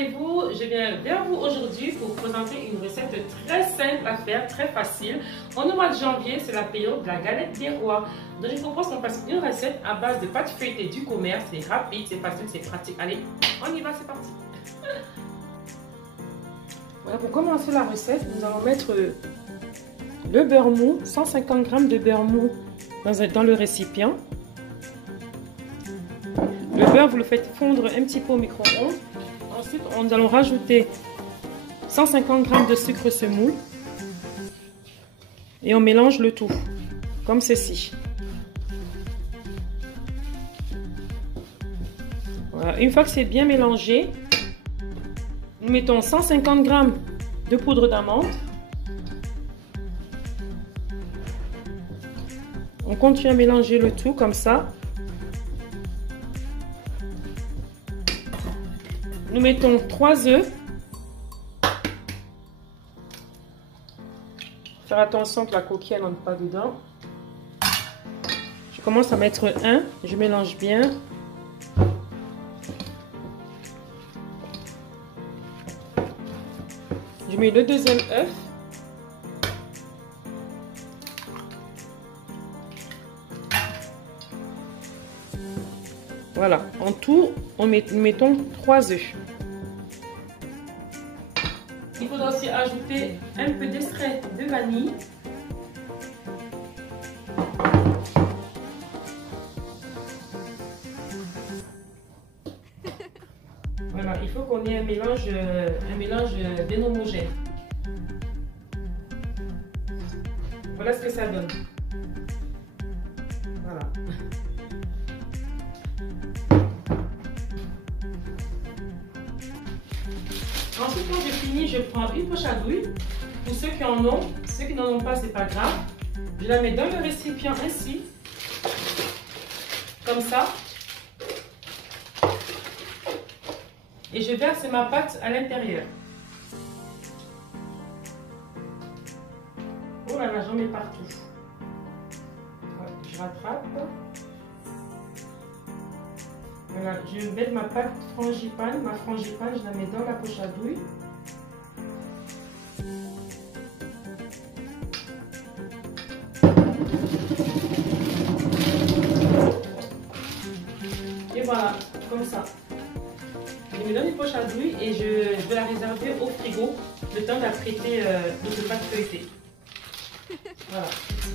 allez-vous? Je viens vers vous aujourd'hui pour vous présenter une recette très simple à faire, très facile. On est au mois de janvier, c'est la période de la galette des rois. Donc je vous propose qu'on fasse une recette à base de pâte feuilletée du commerce. C'est rapide, c'est facile, c'est pratique. Allez, on y va, c'est parti. Voilà, pour commencer la recette, nous allons mettre le beurre mou, 150 g de beurre mou dans le récipient. Le beurre, vous le faites fondre un petit peu au micro-ondes. Ensuite, nous allons rajouter 150 g de sucre semoule. Et on mélange le tout, comme ceci. Voilà. Une fois que c'est bien mélangé, nous mettons 150 g de poudre d'amande. On continue à mélanger le tout comme ça. Nous mettons 3 œufs. Faire attention que la coquille n'entre pas dedans. Je commence à mettre un. Je mélange bien. Je mets le deuxième œuf. Voilà, en tout, nous mettons 3 œufs. Il faudra aussi ajouter un peu d'extrait de vanille. Voilà, il faut qu'on ait un mélange bien homogène. Voilà ce que ça donne. Voilà. Ensuite, quand j'ai fini, je prends une poche à douille. Pour ceux qui en ont, ceux qui n'en ont pas, c'est pas grave. Je la mets dans le récipient ainsi, comme ça. Et je verse ma pâte à l'intérieur. Oh là là, j'en mets partout. Voilà, je rattrape. Voilà, je vais mettre ma pâte frangipane. Ma frangipane, je la mets dans la poche à douille. Et voilà, comme ça. Je mets dans une poche à douille et je vais la réserver au frigo le temps d'apprêter notre pâte feuilletée. Voilà.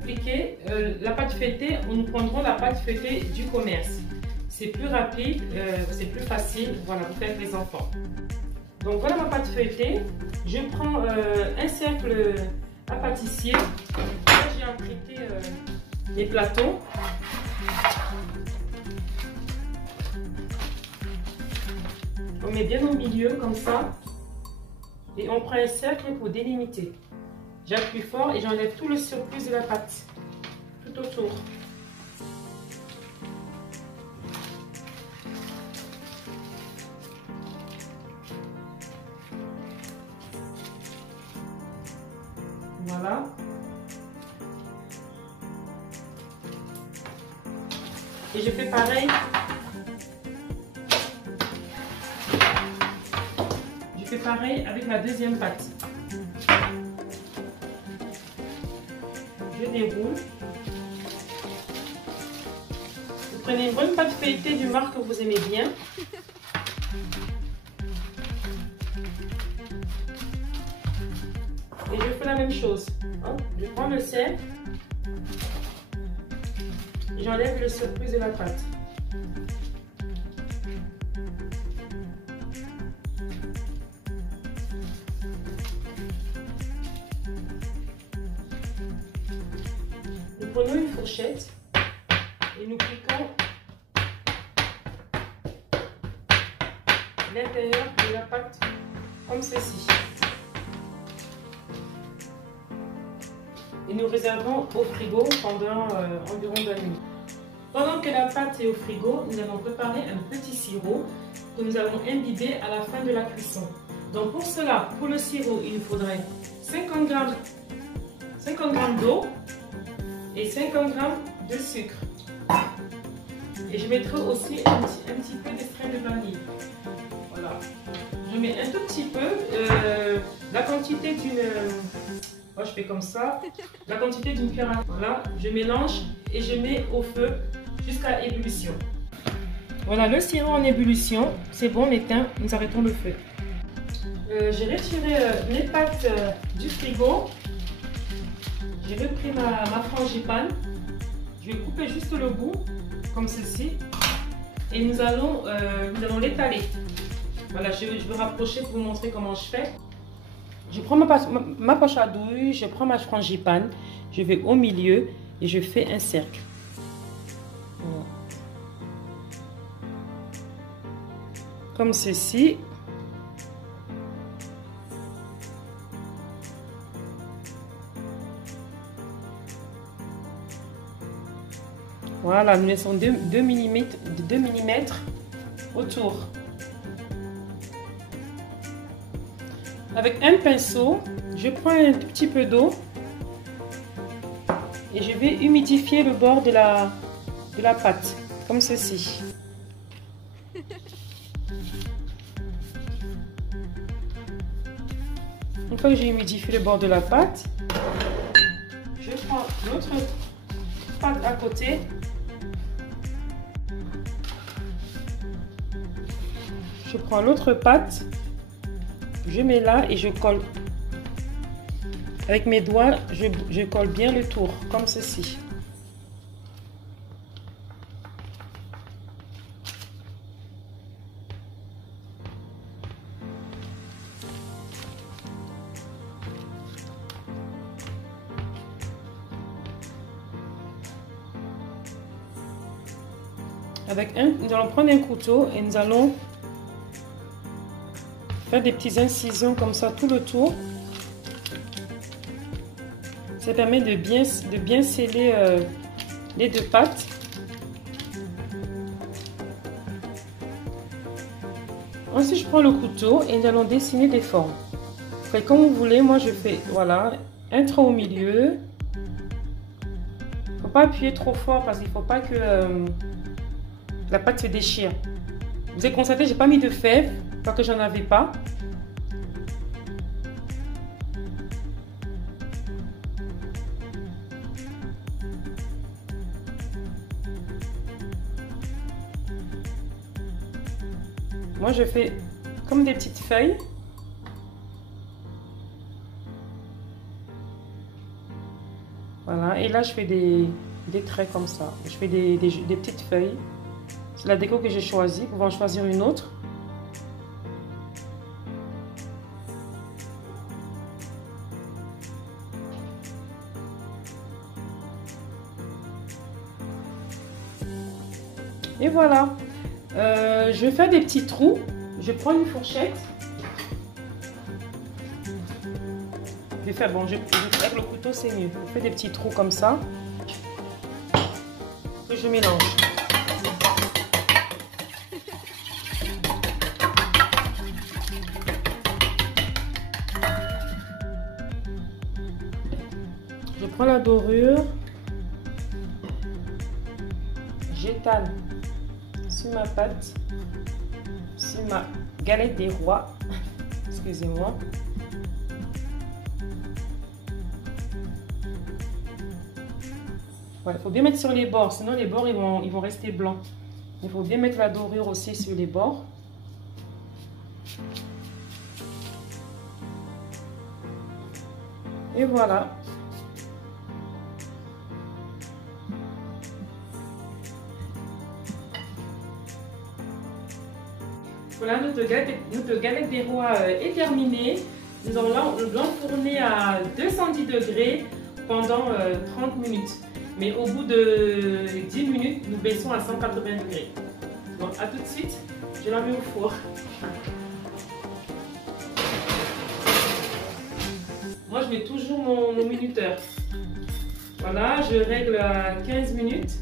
Appliquer la pâte feuilletée, nous prendrons la pâte feuilletée du commerce. C'est plus rapide, c'est plus facile, voilà, pour faire les enfants. Donc voilà ma pâte feuilletée. Je prends un cercle à pâtissier. Là, j'ai apprêté les plateaux. On met bien au milieu comme ça. Et on prend un cercle pour délimiter. J'appuie fort et j'enlève tout le surplus de la pâte. Tout autour. Voilà. Et je fais pareil. Je fais pareil avec la deuxième pâte. Je déroule. Vous prenez une bonne pâte feuilletée du marque que vous aimez bien. Et je fais la même chose. Je prends le cercle. J'enlève le surplus de la pâte. Nous prenons une fourchette et nous piquons l'intérieur de la pâte comme ceci. Et nous réservons au frigo pendant environ 2 minutes. Pendant que la pâte est au frigo, nous allons préparer un petit sirop que nous allons imbiber à la fin de la cuisson. Donc pour cela, pour le sirop, il nous faudrait 50 g d'eau et 50 g de sucre. Et je mettrai aussi un petit peu d'extrait de vanille. Voilà. je mets un tout petit peu la quantité d'une... Moi je fais comme ça. La quantité d'une cuillère à... Voilà, je mélange et je mets au feu jusqu'à ébullition. Voilà, le sirop en ébullition. C'est bon, on éteint, nous arrêtons le feu. J'ai retiré mes pâtes du frigo. J'ai repris ma frangipane. Je vais couper juste le bout, comme ceci. Et nous allons l'étaler. Voilà, je vais rapprocher pour vous montrer comment je fais. Je prends ma poche à douille, je prends ma frangipane, je vais au milieu et je fais un cercle. Voilà. Comme ceci. Voilà, nous laissons 2 mm autour. Avec un pinceau, je prends un tout petit peu d'eau et je vais humidifier le bord de la pâte, comme ceci. Une fois que j'ai humidifié le bord de la pâte, je prends l'autre pâte à côté. Je prends l'autre pâte, je mets là et je colle. Avec mes doigts, je colle bien le tour, comme ceci. Nous allons prendre un couteau et nous allons faire des petites incisions comme ça tout le tour. Ça permet de bien sceller les deux pâtes. Ensuite, je prends le couteau et nous allons dessiner des formes. Faites comme vous voulez. Moi, je fais voilà un trait au milieu. Il ne faut pas appuyer trop fort parce qu'il ne faut pas que la pâte se déchire. Vous avez constaté, j'ai pas mis de fèves parce que j'en avais pas. Moi, je fais comme des petites feuilles. Voilà, et là, je fais des traits comme ça. Je fais des petites feuilles. C'est la déco que j'ai choisie. Vous pouvez en choisir une autre. Et voilà. Je vais faire des petits trous. Je prends une fourchette. Je vais faire, bon, avec le couteau, c'est mieux. Je fais des petits trous comme ça. Que je mélange. Je prends la dorure. J'étale sur ma pâte, sur ma galette des rois. Excusez-moi. Il faut bien mettre sur les bords, sinon les bords ils vont rester blancs. Il faut bien mettre la dorure aussi sur les bords. Et voilà. Voilà, notre galette des rois est terminée. Nous allons l'enfourner à 210 degrés pendant 30 minutes. Mais au bout de 10 minutes, nous baissons à 180 degrés. Donc à tout de suite, je la mets au four. Moi, je mets toujours mon minuteur. Voilà, je règle à 15 minutes.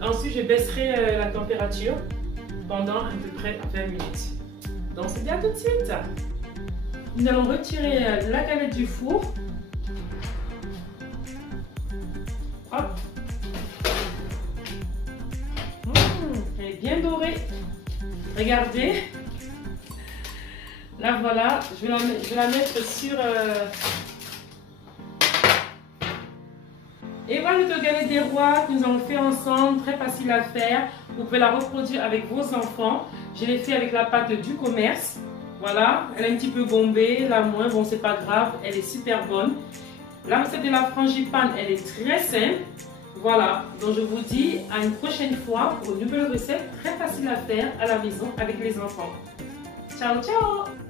Ensuite, je baisserai la température pendant à peu près 20 minutes. Donc c'est bien tout de suite. Nous allons retirer la galette du four. Hop. Elle est bien dorée. Regardez. Là voilà, je vais la mettre sur... Et voilà notre galette des rois que nous avons fait ensemble, très facile à faire. Vous pouvez la reproduire avec vos enfants. Je l'ai fait avec la pâte du commerce. Voilà, elle est un petit peu bombée, la moins, bon c'est pas grave, elle est super bonne. La recette de la frangipane, elle est très simple. Voilà, donc je vous dis à une prochaine fois pour une nouvelle recette très facile à faire à la maison avec les enfants. Ciao, ciao!